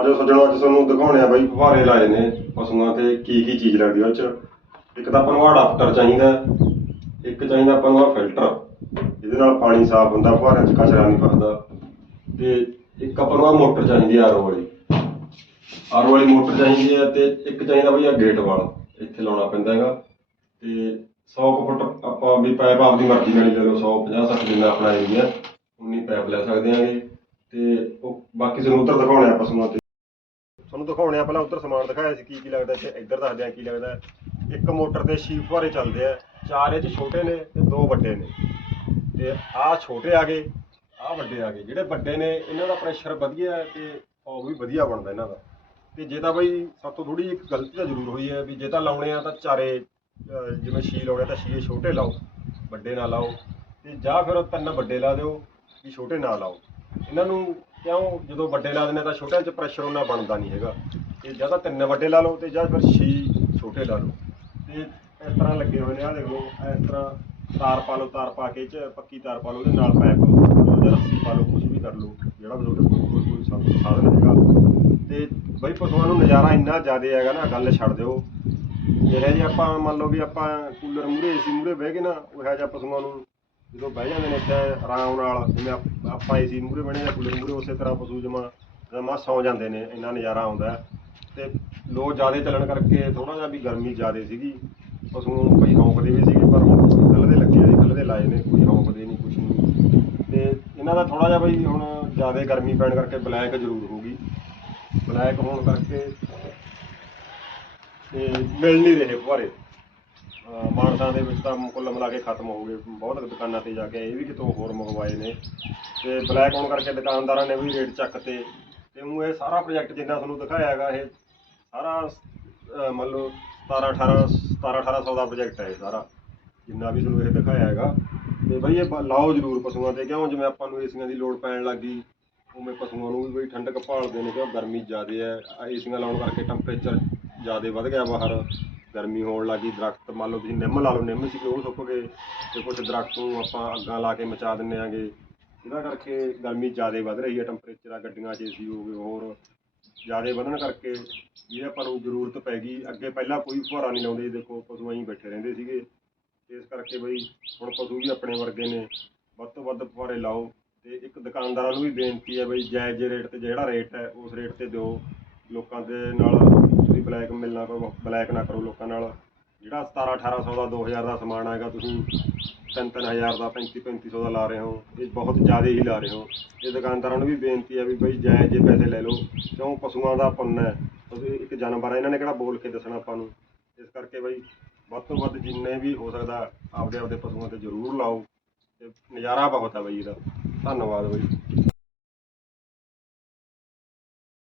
ਆਜੋ ਸੱਜਣੋ ਅੱਜ ਤੁਹਾਨੂੰ ਦਿਖਾਉਣੇ ਆ ਬਾਈ ਫੁਹਾਰੇ ਲਾਏ ਨੇ ਪਸ਼ੂਆਂ ਤੇ ਕੀ ਕੀ ਚੀਜ਼ ਲੱਗਦੀ ਉਹ ਚ। ਇੱਕ ਤਾਂ ਆਪਾਂ ਨੂੰ ਚਾਹੀਦਾ, ਇੱਕ ਚਾਹੀਦਾ ਆਪਾਂ ਨੂੰ ਆਹ ਫਿਲਟਰ ਜਿਹਦੇ ਨਾਲ ਪਾਣੀ ਸਾਫ਼ ਹੁੰਦਾ, ਫੁਹਾਰਿਆਂ 'ਚ ਕਚਰਾ ਨਹੀਂ ਫਸਦਾ ਤੇ ਇੱਕ ਆਪਾਂ ਨੂੰ ਆਹ ਮੋਟਰ ਚਾਹੀਦੀ ਆ ਆਰਓ ਵਾਲੀ। ਆਰਓ ਵਾਲੀ ਮੋਟਰ ਚਾਹੀਦੀ ਹੈ ਤੇ ਇੱਕ ਚਾਹੀਦਾ ਬਈ ਆ ਗੇਟ ਵਾਲ, ਇੱਥੇ ਲਾਉਣਾ ਪੈਂਦਾ ਹੈਗਾ। ਤੇ 100 ਕੁ ਫੁੱਟ ਆਪਾਂ ਵੀ ਪਾਈਪ ਆਪਦੀ ਮਰਜ਼ੀ ਨਾਲ ਹੀ ਲੈ ਲਓ 100 50 60 ਜਿੰਨਾ ਆਪਣਾ ਏਰੀਆ ਉਨੀ ਪਾਈਪ ਲੈ ਸਕਦੇ ਆਂਗੇ ਤੇ ਉਹ ਬਾਕੀ ਤੁਹਾਨੂੰ ਉੱਧਰ ਦਿਖਾਉਣੇ ਆ ਪਸ਼ੂਆਂ ਤੇ ਦਿਖਾਉਣੇ ਆ, ਪਹਿਲਾਂ ਉੱਧਰ ਸਮਾਨ ਦਿਖਾਇਆ ਸੀ, ਕੀ ਕੀ ਲੱਗਦਾ ਤੇ ਇੱਧਰ ਦੱਸਦੇ ਆ ਕੀ ਲੱਗਦਾ। ਇੱਕ ਮੋਟਰ ਤੇ ਛੇ ਫੁਹਾਰੇ ਚੱਲਦੇ ਆ, ਚਾਰ ਇਹ 'ਚ ਛੋਟੇ ਨੇ ਤੇ ਦੋ ਵੱਡੇ ਨੇ। ਤੇ ਆਹ ਛੋਟੇ ਆ ਗਏ ਆਹ ਵੱਡੇ ਆ ਗਏ, ਜਿਹੜੇ ਵੱਡੇ ਨੇ, ਇਹਨਾਂ ਦਾ ਪ੍ਰੈਸ਼ਰ ਵਧੀਆ ਹੈ ਤੇ ਫੌਗ ਵੀ ਵਧੀਆ ਬਣਦਾ ਇਹਨਾਂ ਦਾ। ਤੇ ਜੇ ਤਾਂ ਬਈ ਸਭ ਤੋਂ ਥੋੜੀ ਇੱਕ ਗਲਤੀ ਤਾਂ ਜ਼ਰੂਰ ਹੋਈ ਹੈ ਵੀ ਜੇ ਤਾਂ ਲਾਉਣੇ ਆ ਤਾਂ ਚਾਰੇ ਜਿਵੇਂ ਛੀ ਲਾਉਣੇ ਤਾਂ ਛੇ ਛੋਟੇ ਲਾਓ, ਵੱਡੇ ਨਾ ਲਾਓ। ਤੇ ਜਾਂ ਫਿਰ ਤਿੰਨ ਵੱਡੇ ਲਾ ਦਿਓ, ਵੀ ਛੋਟੇ ਨਾ ਲਾਓ। ਇਹਨਾਂ ਨੂੰ ਕਿਉਂ? ਜਦੋਂ ਵੱਡੇ ਲਾ ਦਿੰਦੇ ਤਾਂ ਛੋਟਿਆਂ 'ਚ ਪ੍ਰੈਸ਼ਰ ਉਹਨਾਂ ਬਣਦਾ ਨਹੀਂ ਹੈਗਾ। ਤੇ ਜਾਂ ਤਾਂ ਤਿੰਨ ਵੱਡੇ ਲਾ ਲਓ ਤੇ ਜਾਂ ਫਿਰ ਛੇ ਛੋਟੇ ਲਾ ਲਓ। ਤੇ ਇਸ ਤਰ੍ਹਾਂ ਲੱਗੇ ਹੋਏ ਨੇ ਆ ਦੇਖੋ, ਇਸ ਤਰ੍ਹਾਂ ਤਾਰ ਪਾ ਲਓ, ਤਾਰ ਪਾ ਕੇ ਚ ਪੱਕੀ ਤਾਰ ਪਾ ਲਓ, ਉਹਦੇ ਨਾਲ ਪੈਪ ਜਾਂ ਰੱਸੀ ਪਾ ਲਓ ਕੁਝ ਵੀ ਕਰ ਲਓ, ਜਿਹੜਾ ਵੀ ਤੁਹਾਡੇ ਕੋਲ ਕੋਈ ਕੋਈ ਸਾ- ਸਾਧਨ ਹੈਗਾ। ਤੇ ਬਈ ਪਸ਼ੂਆਂ ਨੂੰ ਨਜ਼ਾਰਾ ਇੰਨਾ ਜ਼ਿਆਦਾ ਹੈਗਾ ਨਾ, ਗੱਲ ਛੱਡ ਦਿਓ। ਜਿਹੜੇ ਜੇ ਆਪਾਂ ਮੰਨ ਲਓ ਵੀ ਆਪਾਂ ਕੂਲਰ ਮੂਰੇ ਏਸੀ ਮੂਰੇ ਬਹਿ ਕੇ ਨਾ, ਉਹ ਜਿਹਾ ਪਸ਼ੂਆਂ ਨੂੰ ਜਦੋਂ ਬਹਿ ਜਾਂਦੇ ਨੇ ਇੱਥੇ ਆਰਾਮ ਨਾਲ, ਜਿਵੇਂ ਆਪ- ਆਪਾਂ ਏਸੀ ਮੂਹਰੇ ਬਣੇ ਜਾਂ ਕੂਲਰ ਮੂਰੇ ਉਸੇ ਤਰ੍ਹਾਂ ਪਸ਼ੂ ਜਮਾ ਜਮਾ ਸੌ ਜਾਂਦੇ ਨੇ, ਇੰਨਾ ਨਜ਼ਾਰਾ ਆਉਂਦਾ ਹੈ। ਤੇ ਲੋ ਜ਼ਿਆਦਾ ਚੱਲਣ ਕਰਕੇ ਥੋੜਾ ਜਿਹਾ ਵੀ ਗਰਮੀ ਜ਼ਿਆਦਾ ਸੀਗੀ ਪਸ਼ੂ ਕਈ ਹੌਂਕਦੇ ਵੀ ਸੀਗੇ, ਪਰ ਹੁਣ ਕੱਲ ਦੇ ਲੱਗੇ ਆ ਜੀ ਕੱਲ ਦੇ ਲਾਏ ਨੇ, ਕੋਈ ਹੌਂਕਦੇ ਨਹੀਂ, ਕੁਛ ਨਹੀਂ। ਤੇ ਇਹਨਾਂ ਦਾ ਥੋੜਾ ਜਿਹਾ ਬਈ ਹੁਣ ਜ਼ਿਆਦਾ ਗਰਮੀ ਪੈਣ ਕਰਕੇ ਬਲੈਕ ਜ਼ਰੂਰ ਹੋ ਗਈ। ਬਲੈਕ ਹੋਣ ਕਰਕੇ ਤੇ ਮਿਲ ਨਹੀਂ ਰਹੇ ਫੁਹਾਰੇ। ਮਾਨਸਾ ਦੇ ਵਿੱਚ ਤਾਂ ਕੁੱਲ ਮਿਲਾ ਕੇ ਖਤਮ ਹੋ ਗਏ ਬਹੁਤ ਦੁਕਾਨਾਂ ਤੇ ਜਾ ਕੇ, ਇਹ ਵੀ ਕਿਤੋਂ ਹੋਰ ਮੰਗਵਾਏ ਨੇ। ਤੇ ਬਲੈਕ ਹੋਣ ਕਰਕੇ ਦੁਕਾਨਦਾਰਾਂ ਨੇ ਵੀ ਰੇਟ ਚੱਕਤੇ ਤੇ ਉਹ ਇਹ ਸਾਰਾ ਪ੍ਰੋਜੈਕਟ ਜਿੰਨਾ ਤੁਹਾਨੂੰ ਦਿਖਾਇਆ ਹੈਗਾ ਇਹ ਸਾਰਾ ਮੰਨ ਲਓ 17 18 17 1800 ਦਾ ਪ੍ਰੋਜੈਕਟ ਹੈ ਇਹ ਸਾਰਾ, ਜਿੰਨਾ ਵੀ ਤੁਹਾਨੂੰ ਇਹ ਦਿਖਾਇਆ ਹੈਗਾ ਤੇ ਬਈ ਇਹ ਲਾਓ ਜ਼ਰੂਰ ਪਸ਼ੂਆਂ ਤੇ, ਕਿਉਂ ਜਿਵੇਂ ਆਪਾਂ ਨੂੰ ਏਸੀਆਂ ਦੀ ਲੋੜ ਪੈਣ ਲੱਗੀ ਉਵੇਂ ਪਸ਼ੂਆਂ ਨੂੰ ਵੀ ਬਈ ਠੰਡਕ ਭਾਲਦੇ ਨੇ, ਕਿਉਂ ਗਰਮੀ ਜ਼ਿਆਦੇ ਹੈ, ਏਸੀਆਂ ਲਾਉਣ ਕਰਕੇ ਟੈਂਪਰੇਚਰ ਜ਼ਿਆਦੇ ਵੱਧ ਗਿਆ ਬਾਹਰ। ਗਰਮੀ ਹੋਣ ਲੱਗੀ ਦਰਖਤ ਮੰਨ ਲਓ ਤੁਸੀਂ ਨਿੰਮ ਲਾ ਲਓ, ਨਿੰਮ ਸੀ ਉਹ ਸੁੱਕ ਗਏ ਤੇ ਕੁਝ ਦਰਖਤ ਨੂੰ ਆਪਾਂ ਅੱਗਾਂ ਲਾ ਕੇ ਮਚਾ ਦਿੰਨੇ ਆਂਗੇ। ਇਹਦਾ ਕਰਕੇ ਗਰਮੀ ਜ਼ਿਆਦਾ ਵੱਧ ਰਹੀ ਹੈ ਟੈਂਪਰੇਚਰ ਆ, ਗੱਡੀਆਂ 'ਚ ਏਸੀ ਹੋ ਗਏ, ਹੋਰ ਜ਼ਿਆਦਾ ਵਧਣ ਕਰਕੇ ਇਹ ਆਪਾਂ ਨੂੰ ਜ਼ਰੂਰਤ ਪੈ ਗਈ। ਅੱਗੇ ਪਹਿਲਾਂ ਕੋਈ ਫੁਹਾਰਾ ਨਹੀਂ ਲਾਉਂਦੇ ਦੇਖੋ, ਪਸ਼ੂ ਐਂ ਬੈਠੇ ਰਹਿੰਦੇ ਸੀਗੇ। ਇਸ ਕਰਕੇ ਬਈ ਹੁਣ ਪਸ਼ੂ ਵੀ ਆਪਣੇ ਵਰਗੇ ਨੇ, ਵੱਧ ਤੋਂ ਵੱਧ ਫੁਹਾਰੇ ਲਾਓ। ਤੇ ਇੱਕ ਦੁਕਾਨਦਾਰਾਂ ਨੂੰ ਵੀ ਬੇਨਤੀ ਹੈ ਬਈ, ਜਾਇਜ਼ ਰੇਟ ਤੇ ਜਿਹੜਾ ਰੇਟ ਹੈ, ਉਸ ਰੇਟ ਤੇ ਦਿਓ। ਲੋਕਾਂ ਦੇ ਨਾਲ ਤੁਸੀਂ ਬਲੈਕ ਮਿਲਣਾ ਕਰੋ ਬਲੈਕ ਨਾ ਕਰੋ ਲੋਕਾਂ ਨਾਲ। ਜਿਹੜਾ 17 1800 ਦਾ 2000 ਦਾ ਸਮਾਨ ਹੈਗਾ, ਤੁਸੀਂ 3-3000 ਦਾ 35-3500 ਦਾ ਲਾ ਰਹੇ ਹੋ। ਇਹ ਬਹੁਤ ਜ਼ਿਆਦਾ ਹੀ ਲਾ ਰਹੇ ਹੋ। ਇਹ ਦੁਕਾਨਦਾਰਾਂ ਨੂੰ ਵੀ ਬੇਨਤੀ ਹੈ ਵੀ ਬਈ ਜਾਇਜ਼ ਜੇ ਪੈਸੇ ਲੈ ਲਓ, ਕਿਉਂ ਪਸ਼ੂਆਂ ਦਾ ਪੁੰਨ ਹੈ। ਤੁਸੀਂ ਇੱਕ ਜਾਨਵਰ ਹੈ, ਇਹਨਾਂ ਨੇ ਕਿਹੜਾ ਬੋਲ ਕੇ ਦੱਸਣਾ ਆਪਾਂ ਨੂੰ? ਇਸ ਕਰਕੇ ਬਈ ਵੱਧ ਤੋਂ ਵੱਧ ਜਿੰਨੇ ਵੀ ਹੋ ਸਕਦਾ, ਆਪਦੇ ਆਪਦੇ ਪਸ਼ੂਆਂ ਤੇ ਜ਼ਰੂਰ ਲਾਓ। ਤੇ ਨਜ਼ਾਰਾ ਬਹੁਤ ਆ ਬਈ ਇਹਦਾ। ਧੰਨਵਾਦ ਬਈ।